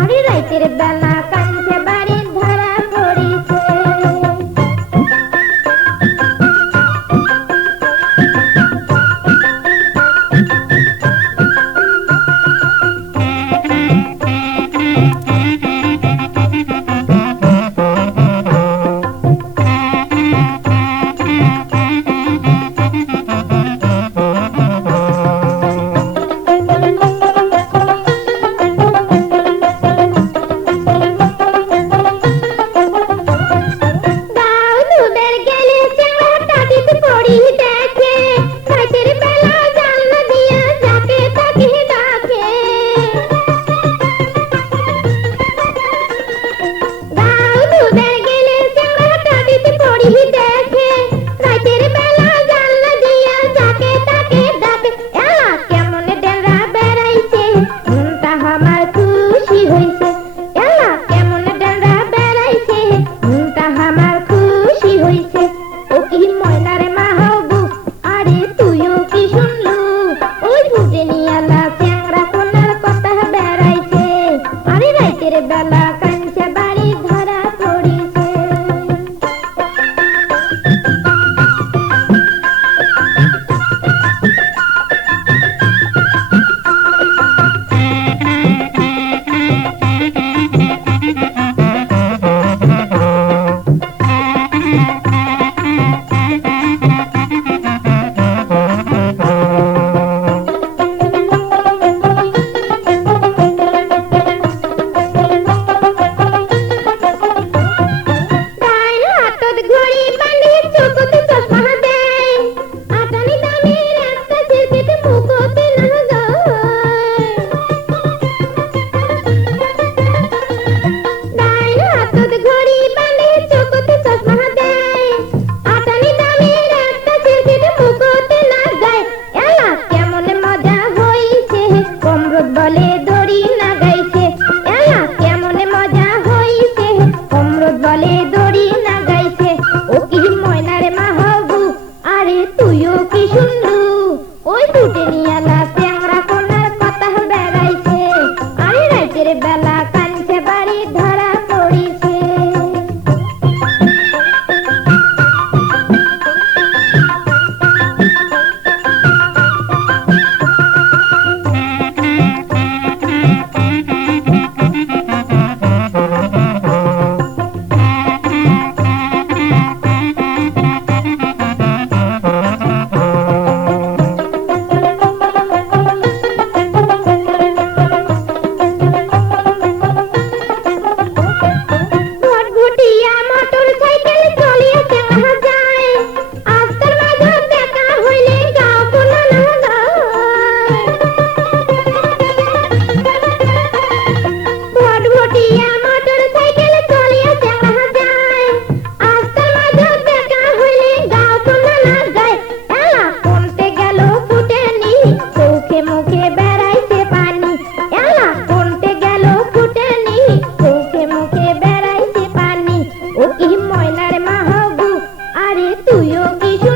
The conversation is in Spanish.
আরে রাইতের বেলা আরে তুইও